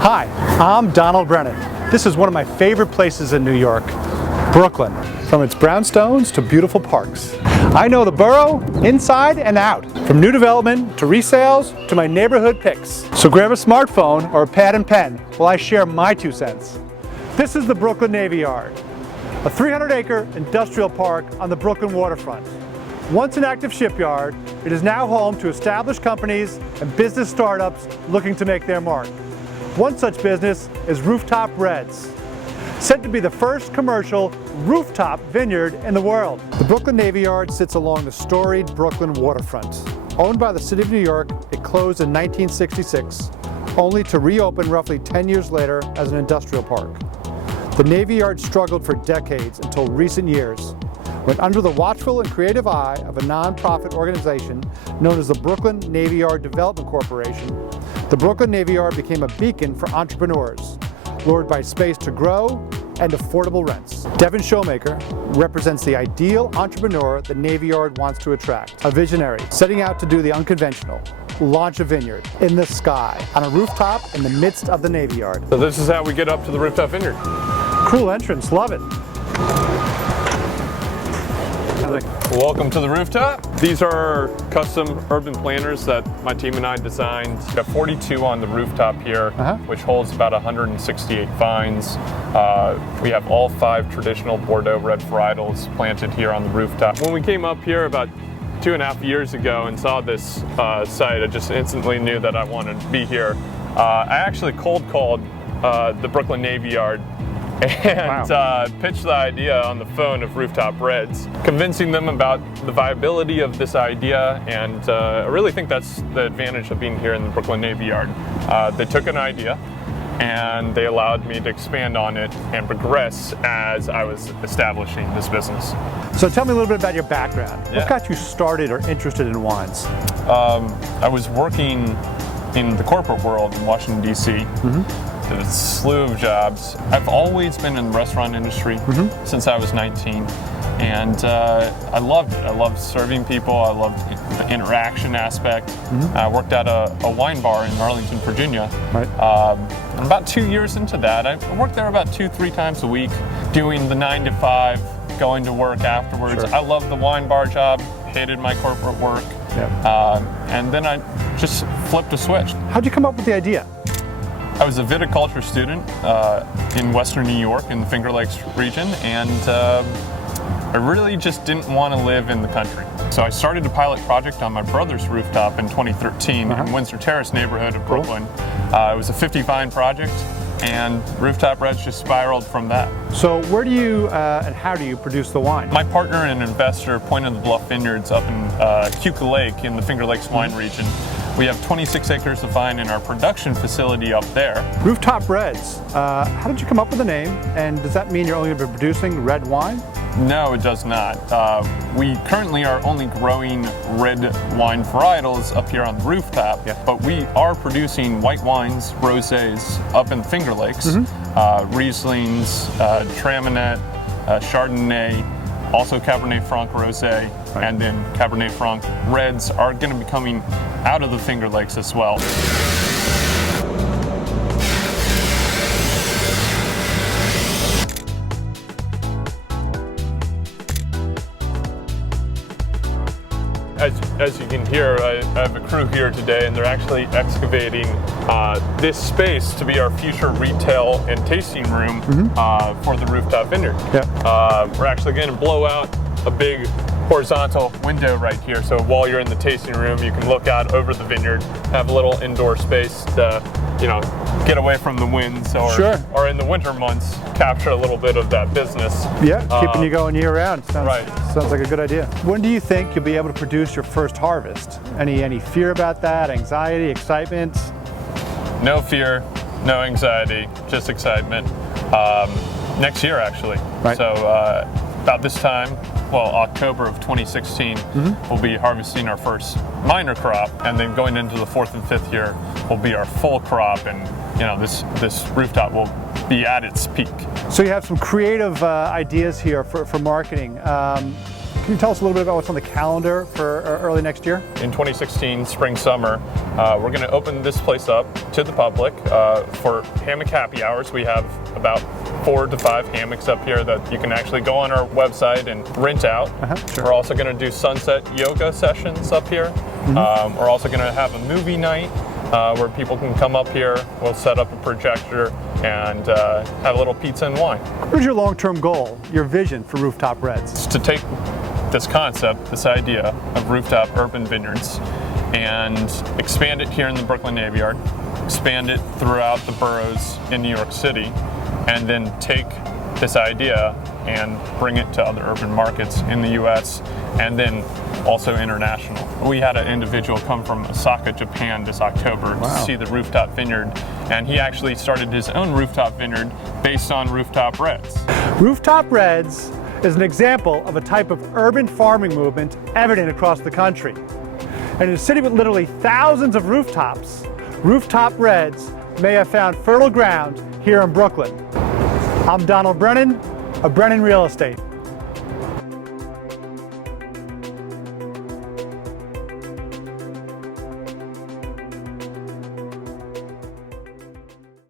Hi, I'm Donald Brennan. This is one of my favorite places in New York, Brooklyn. From its brownstones to beautiful parks. I know the borough inside and out, from new development to resales to my neighborhood picks. So grab a smartphone or a pad and pen while I share my 2 cents. This is the Brooklyn Navy Yard, a 300-acre industrial park on the Brooklyn waterfront. Once an active shipyard, it is now home to established companies and business startups looking to make their mark. One such business is Rooftop Reds, said to be the first commercial rooftop vineyard in the world. The Brooklyn Navy Yard sits along the storied Brooklyn waterfront. Owned by the City of New York, it closed in 1966, only to reopen roughly 10 years later as an industrial park. The Navy Yard struggled for decades until recent years, when under the watchful and creative eye of a non-profit organization known as the Brooklyn Navy Yard Development Corporation, the Brooklyn Navy Yard became a beacon for entrepreneurs, lured by space to grow and affordable rents. Devin Showmaker represents the ideal entrepreneur the Navy Yard wants to attract. A visionary setting out to do the unconventional, launch a vineyard in the sky on a rooftop in the midst of the Navy Yard. So this is how we get up to the rooftop vineyard. Cool entrance, love it. Welcome to the rooftop. These are custom urban planters that my team and I designed. We have 42 on the rooftop here, which holds about 168 vines. We have all 5 traditional Bordeaux red varietals planted here on the rooftop. When we came up here about 2.5 years ago and saw this site, I just instantly knew that I wanted to be here. I actually cold called the Brooklyn Navy Yard and pitched the idea on the phone of Rooftop Reds, convincing them about the viability of this idea, and I really think that's the advantage of being here in the Brooklyn Navy Yard. They took an idea and they allowed me to expand on it and progress as I was establishing this business. So tell me a little bit about your background. What got you started or interested in wines? I was working in the corporate world in Washington, D.C. Did a slew of jobs. I've always been in the restaurant industry since I was 19, and I loved it. I loved serving people. I loved the interaction aspect. I worked at a wine bar in Arlington, Virginia. And about 2 years into that, I worked there about 2-3 times a week, doing the 9 to 5, going to work afterwards. I loved the wine bar job, hated my corporate work, and then I just flipped a switch. How'd you come up with the idea? I was a viticulture student in Western New York in the Finger Lakes region, and I really just didn't want to live in the country. So I started a pilot project on my brother's rooftop in 2013 in Windsor Terrace neighborhood of Brooklyn. It was a 50-vine project, and Rooftop Reds just spiraled from that. So where do you and how do you produce the wine? My partner and investor, Point of the Bluff Vineyards up in Keuka Lake in the Finger Lakes wine region. We have 26 acres of vine in our production facility up there. Rooftop Reds, how did you come up with the name, and does that mean you're only going to be producing red wine? No, it does not. We currently are only growing red wine varietals up here on the rooftop, but we are producing white wines, rosés up in Finger Lakes, Rieslings, Traminette, Chardonnay, also Cabernet Franc Rosé, and then Cabernet Franc Reds are going to be coming out of the Finger Lakes as well. As you can hear, I have a crew here today, and they're actually excavating this space to be our future retail and tasting room for the Rooftop Vineyard. We're actually going to blow out a big horizontal window right here, so while you're in the tasting room, you can look out over the vineyard, have a little indoor space to, you know, get away from the winds, or in the winter months, capture a little bit of that business. Keeping you going year round. Sounds like a good idea. When do you think you'll be able to produce your first harvest? Any fear about that? Anxiety, excitement? No fear, no anxiety, just excitement. Next year, actually. So about this time, well, October of 2016, we'll be harvesting our first minor crop, and then going into the 4th and 5th year will be our full crop, and you know, this rooftop will be at its peak. So you have some creative ideas here for marketing. Can Can you tell us a little bit about what's on the calendar for early next year? In 2016, spring, summer, we're going to open this place up to the public for hammock happy hours. We have about 4 to 5 hammocks up here that you can actually go on our website and rent out. Sure. We're also going to do sunset yoga sessions up here. We're also going to have a movie night where people can come up here. We'll set up a projector and have a little pizza and wine. What is your long-term goal, your vision for Rooftop Reds? It's to take this concept, this idea of rooftop urban vineyards, and expand it here in the Brooklyn Navy Yard, expand it throughout the boroughs in New York City, and then take this idea and bring it to other urban markets in the US and then also international. We had an individual come from Osaka, Japan this October to see the Rooftop Vineyard, and he actually started his own rooftop vineyard based on Rooftop Reds. Rooftop Reds is an example of a type of urban farming movement evident across the country. And in a city with literally thousands of rooftops, Rooftop Reds may have found fertile ground here in Brooklyn. I'm Donald Brennan of Brennan Real Estate.